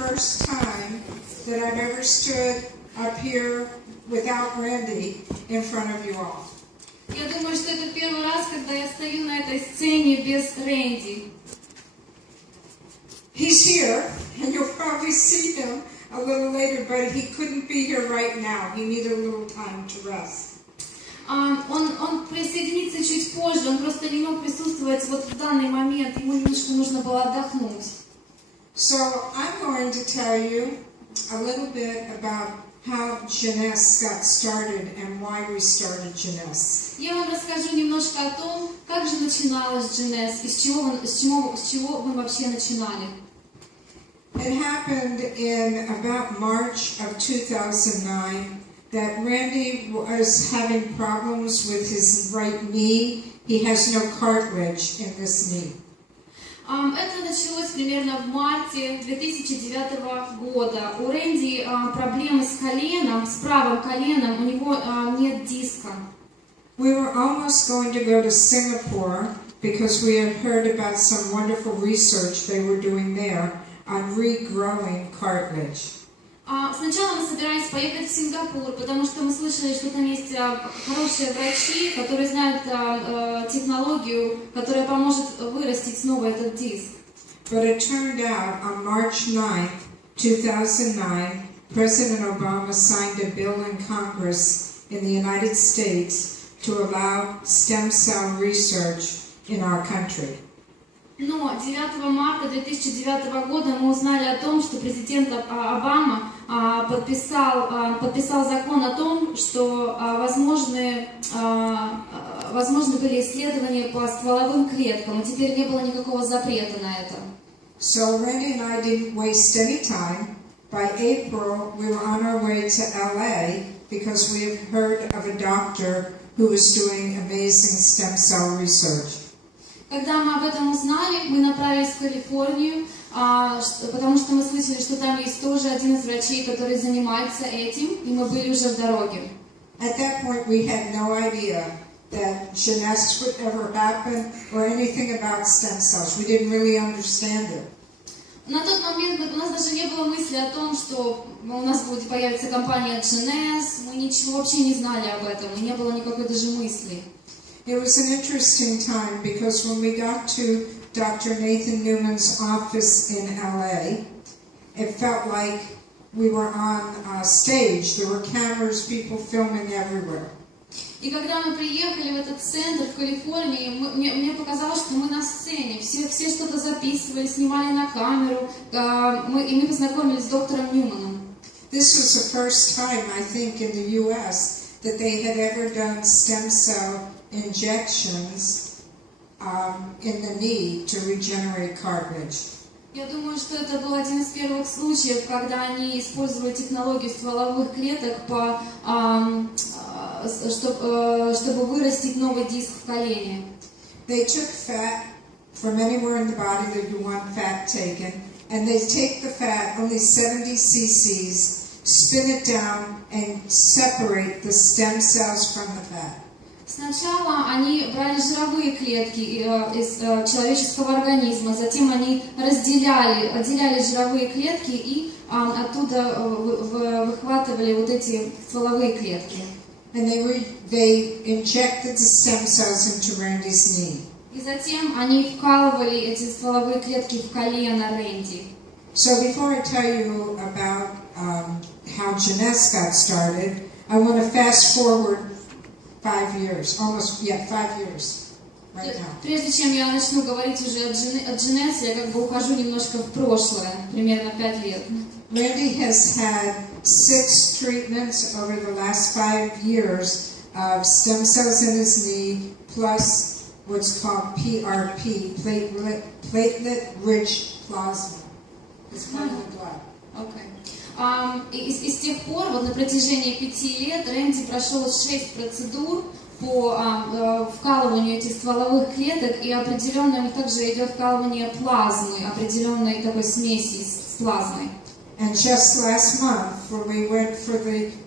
first time that I've ever stood up here without Randy in front of you all. Я думаю, что это первый раз, когда я стою на этой сцене без Рэнди. He's here, and you'll probably see him a little later, but he couldn't be here right now. He needed a little time to rest. Он присоединится чуть позже, он просто не мог присутствовать вот в данный момент, ему немножко нужно было отдохнуть. So I'm going to tell you a little bit about how Jeunesse got started and why we started Jeunesse. Я вам расскажу немножко о том, как же начиналась Jeunesse и с чего мы вообще начинали. It happened in about March of 2009 that Randy was having problems with his right knee. He has no cartilage in this knee. Это началось примерно в марте 2009 года. У Рэнди проблемы с коленом, с правым коленом, у него нет диска. We were almost going to go to Singapore because we had heard about some wonderful research they were doing there on regrowing cartilage. Сначала мы собирались поехать в Сингапур, потому что мы слышали, что там есть хорошие врачи, которые знают технологию, которая поможет вырастить снова этот диск. But it turned out on March 9th, 2009, President Obama signed a bill in Congress in the United States to allow stem cell research in our country. Но 9 марта 2009 года мы узнали о том, что президент Обама подписал закон о том, что возможны были исследования по стволовым клеткам, и теперь не было никакого запрета на это. So Randy and I didn't waste any time. By April, we were on our way to LA because we had heard of a doctor who was doing amazing stem cell research. Когда мы об этом узнали, мы направились в Калифорнию, потому что мы слышали, что там есть тоже один из врачей, который занимается этим, и мы были уже в дороге. At that point, we had no idea that Jeunesse would ever happen or anything about stem cells. We didn't really understand it. На тот момент у нас даже не было мысли о том, что у нас будет появиться компания Jeunesse, мы ничего вообще не знали об этом, и не было никакой даже мысли. It was an interesting time because when we got to Dr. Nathan Newman's office in LA, it felt like we were on a stage. There were cameras, people filming everywhere. И когда мы приехали в этот центр в Калифорнии, мне показалось, что мы на сцене, все что-то записывали, снимали на камеру, и мы познакомились с доктором Ньюманом. This was the first time, I think, in the U.S. that they had ever done stem cell injections in the knee to regenerate cartilage. Я думаю, что это был один из первых случаев, когда они использовали технологию стволовых клеток, чтобы вырастить новый диск в колене. They took fat from anywhere in the body that you want fat taken, and they take the fat, only 70 cc's, spin it down, and separate the stem cells from the fat. Сначала они брали жировые клетки из человеческого организма, затем они отделяли жировые клетки и оттуда выхватывали вот эти стволовые клетки. And they injected the stem cells into Randy's knee. И затем они вкалывали эти стволовые клетки в колено Рэнди. So before I tell you about how Jeunesse got started, I want to fast forward 5 years, 5 years, right now. Прежде чем я начну говорить уже о Jeunesse, я как бы ухожу немножко в прошлое, примерно 5 лет. Randy has had 6 treatments over the last 5 years of stem cells in his knee, plus what's called PRP, platelet-rich plasma. It's part of the blood. Okay. И с тех пор, вот на протяжении 5 лет, Рэнди прошел 6 процедур по вкалыванию этих стволовых клеток, и определенно также идет вкалывание плазмы, определенной такой смеси с плазмой. And just last month, when we went for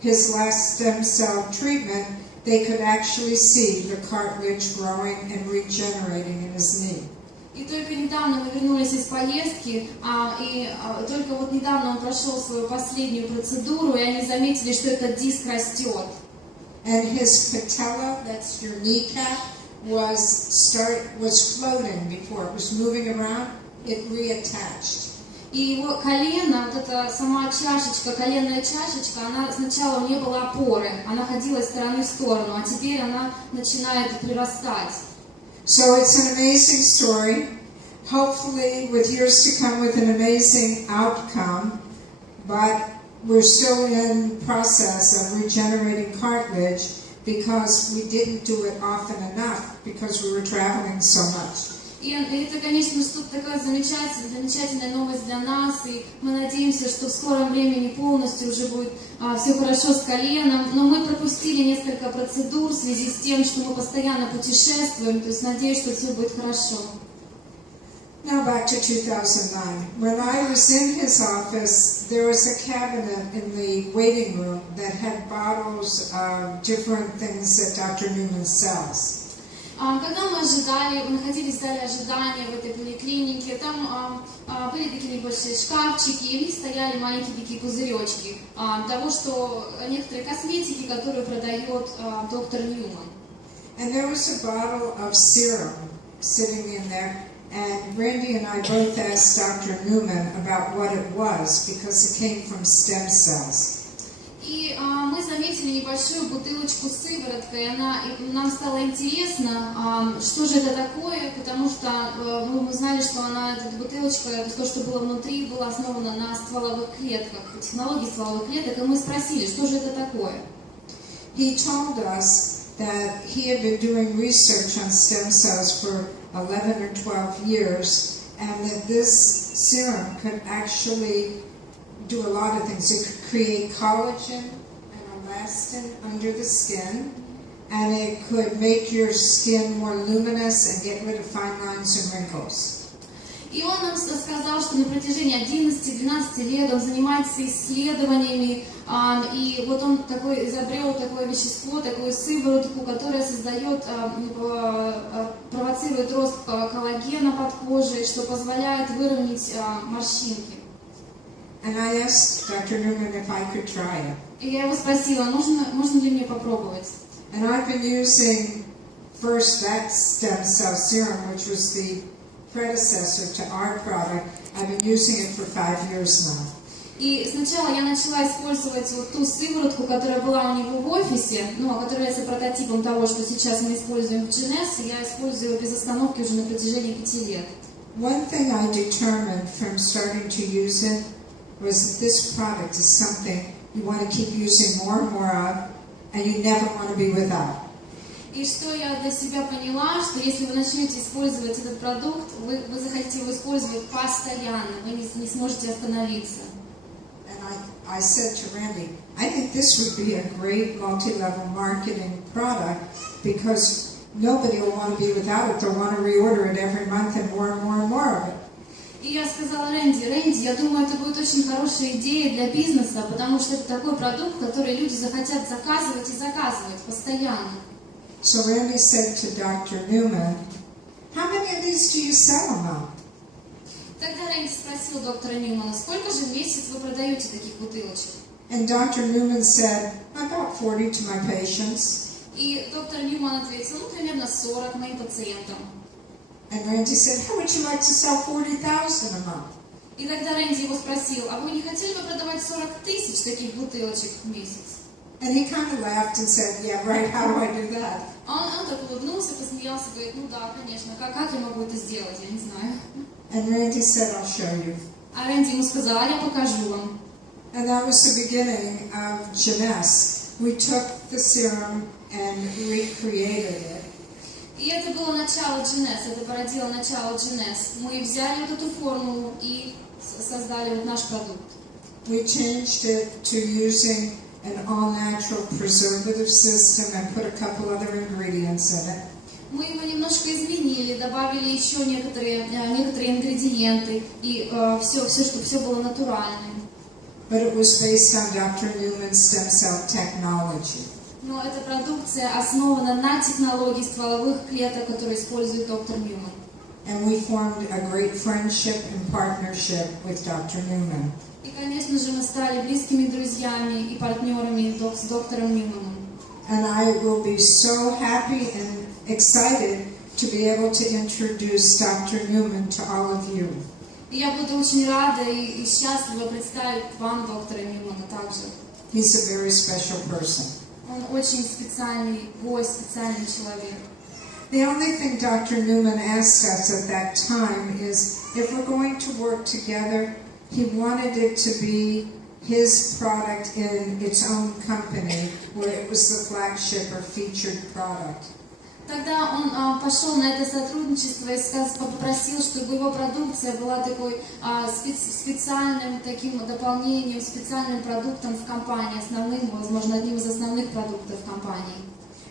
his last stem cell treatment, they could actually see the cartilage growing and regenerating in his knee. И только недавно мы вернулись из поездки, только вот недавно он прошел свою последнюю процедуру, и они заметили, что этот диск растет. And his patella, that's your kneecap, was floating before. It was moving around. It reattached. И его колено, вот эта сама чашечка, коленная чашечка, она сначала не было опоры, она ходила из стороны в сторону, а теперь она начинает прирастать. So it's an amazing story. Hopefully, with years to come, with an amazing outcome. But we're still in process of regenerating cartilage because we didn't do it often enough because we were traveling so much. И это, конечно, что-то такое замечательная новость для нас, и мы надеемся, что в скором времени полностью уже будет все хорошо с коленом, но мы пропустили несколько процедур в связи с тем, что мы постоянно путешествуем, то есть надеюсь, что все будет хорошо. Now back to 2009. When I was in his office, there was a cabinet in the waiting room that had bottles of different things that Dr. Newman sells. Когда мы находились в зале ожидания в этой поликлинике, там были такие небольшие шкафчики, и в них стояли маленькие такие пузыречки того, что некоторые косметики, которые продает доктор Ньюман. And there was a bottle of serum sitting in there, and Randy and I both asked Dr. Newman about what it was because it came from stem cells. И мы заметили небольшую бутылочку с сывороткой, и нам стало интересно, что же это такое, потому что мы знали, что эта бутылочка, то, что было внутри, было основано на стволовых клетках, технологии стволовых клеток, и мы спросили, что же это такое. He told us that he had been doing research on stem cells for 11 or 12 years, and that this serum could actually do a lot of things. It could create collagen and elastin under the skin, and it could make your skin more luminous and get rid of fine lines and wrinkles. И он нам сказал, что на протяжении 11-12 лет он занимается исследованиями, и вот он изобрел такое вещество, такую сыворотку, которая провоцирует рост коллагена под кожей, что позволяет выровнять морщинки. And I asked Dr. Newman if I could try it. И я его спросила, можно ли мне попробовать? And I've been using first that stem cell serum, which was the predecessor to our product. I've been using it for 5 years now. И сначала я начала использовать вот ту сыворотку, которая была у него в офисе, которая является прототипом того, что сейчас мы используем в Jeunesse, и я использую ее без остановки уже на протяжении 5 лет. One thing I determined from starting to use it was that this product is something you want to keep using more and more of, and you never want to be without. И что я для себя поняла, что если вы начнете использовать этот продукт, вы захотите его использовать постоянно, вы не сможете остановиться. And I said to Randy, I think this would be a great multi-level marketing product because nobody will want to be without it. They'll want to reorder it every month and more and more and more of it. И я сказала Рэнди, я думаю, это будет очень хорошая идея для бизнеса, потому что это такой продукт, который люди захотят заказывать и заказывать постоянно. So Randy said to Dr. Newman, how many of these do you sell a month? Тогда Рэнди спросил доктора Ньюмана, сколько же в месяц вы продаете таких бутылочек? And Dr. Newman said, about 40 to my patients. И доктор Ньюман ответил, примерно 40 моим пациентам. And Randy said, how would you like to sell 40,000 a month? И тогда Рэнди его спросил, а вы не хотели бы продавать 40 тысяч таких бутылочек в месяц? And he kind of laughed and said, yeah, right, how do I do that? Он так улыбнулся, посмеялся, говорит, да, конечно, как я могу это сделать, я не знаю. And Randy said, I'll show you. А Рэнди ему сказал, я покажу вам. And that was the beginning of Jeunesse. We took the serum and recreated it. И это было начало Jeunesse, это породило начало Jeunesse. Мы взяли вот эту формулу и создали вот наш продукт. We changed it to using an all-natural preservative system and put a couple other ingredients in it. Мы его немножко изменили, добавили еще некоторые ингредиенты, и чтобы все было натуральным. But it was based on Dr. Newman's stem cell technology. Но эта продукция основана на технологии стволовых клеток, которые использует доктор Ньюман. and we formed a great friendship and partnership with Dr. Newman. И, конечно же, мы стали близкими друзьями и партнерами с доктором Ньюманом. And I will be so happy and excited to be able to introduce Dr. Newman to all of you. И я буду очень рада и счастлива представить вам доктора Ньюмана также. He's a very special person. Он очень специальный гость, специальный человек. The only thing Dr. Newman asked us at that time is if we're going to work together, he wanted it to be his product in its own company, where it was the flagship or featured product. Тогда он пошел на это сотрудничество и попросил, чтобы его продукция была такой специальным таким дополнением, специальным продуктом в компании, основным, возможно, одним из основных продуктов компании.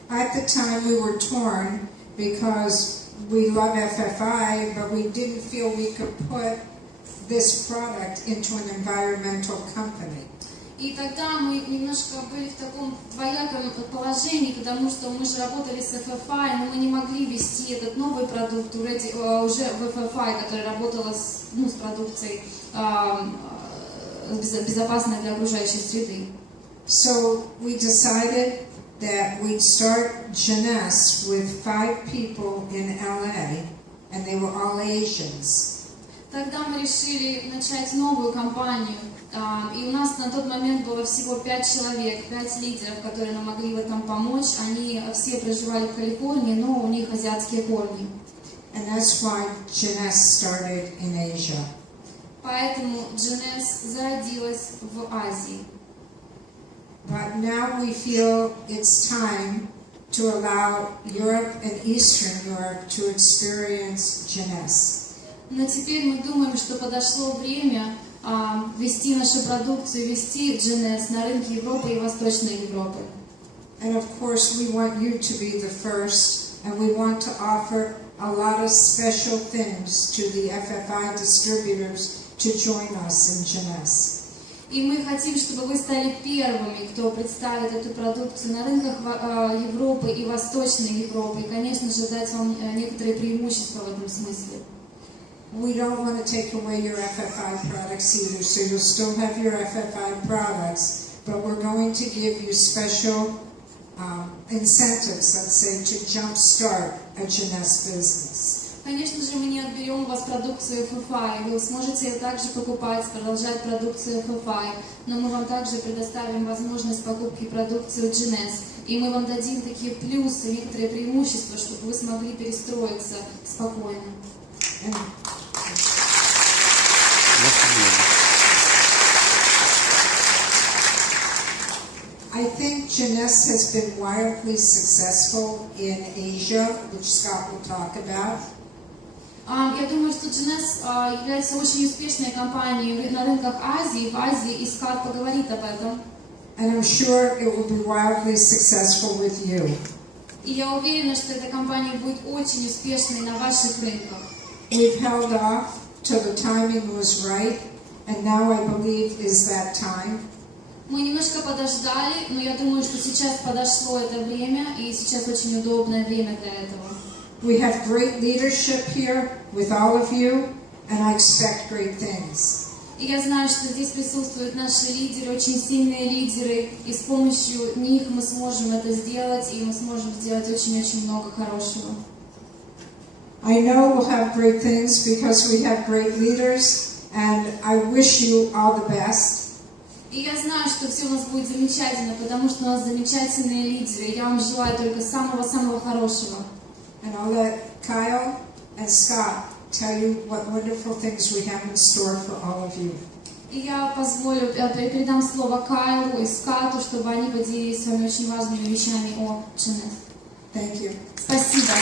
At the time we were torn because we love FFI, but we didn't feel we could put this product into an environmental company. И тогда мы немножко были в таком двояком положении, потому что мы же работали с FFI, но мы не могли вести этот новый продукт уже в FFI, который работала с продукцией безопасной для окружающей среды. So we decided that we'd start Jeunesse with 5 people in LA, and they were all Asians. Тогда мы решили начать новую компанию, и у нас на тот момент было всего 5 человек, 5 лидеров, которые нам могли в этом помочь. Они все проживали в Калифорнии, но у них азиатские корни. And that's why Jeunesse started in Asia. Поэтому Jeunesse зародилась в Азии. But now we feel it's time to allow Europe and Eastern Europe to experience Jeunesse. Но теперь мы думаем, что подошло время ввести нашу продукцию, ввести Jeunesse на рынки Европы и Восточной Европы. And of course we want you to be the first, and we want to offer a lot of special things to the FFI distributors to join us in Jeunesse. И мы хотим, чтобы вы стали первыми, кто представит эту продукцию на рынках Европы и Восточной Европы. И, конечно же, дать вам некоторые преимущества в этом смысле. We don't want to take away your FFI products either, so you'll still have your FFI products, but we're going to give you special incentives, let's say, to jumpstart a Jeunesse business. Конечно же, мы не отберем у вас продукцию FFI, вы сможете также покупать, продолжать продукцию FFI, но мы вам также предоставим возможность покупки продукции Jeunesse, и мы вам дадим такие плюсы, некоторые преимущества, чтобы вы смогли перестроиться спокойно. I think Jeunesse has been wildly successful in Asia, which Scott will talk about. Я думаю, что Jeunesse является очень успешной компанией на рынках Азии, в Азии, и Скат поговорит об этом. And I'm sure it will be wildly successful with you. И я уверена, что эта компания будет очень успешной на ваших рынках. We've held off till the timing was right, and now I believe is that time. Мы немножко подождали, но я думаю, что сейчас подошло это время, и сейчас очень удобное время для этого. We have great leadership here with all of you, and I expect great things. И я знаю, что здесь присутствуют наши лидеры, очень сильные лидеры, и с помощью них мы сможем это сделать, и мы сможем сделать очень-очень много хорошего. I know we'll have great things because we have great leaders, and I wish you all the best. И я знаю, что все у нас будет замечательно, потому что у нас замечательные лидеры, и я вам желаю только самого-самого хорошего. And I'll let Kyle and Scott tell you what wonderful things we have in store for all of you. И я передам слово Кайлу и Скату, чтобы они поделились с вами очень важными вещами о Jeunesse. Thank you. Спасибо.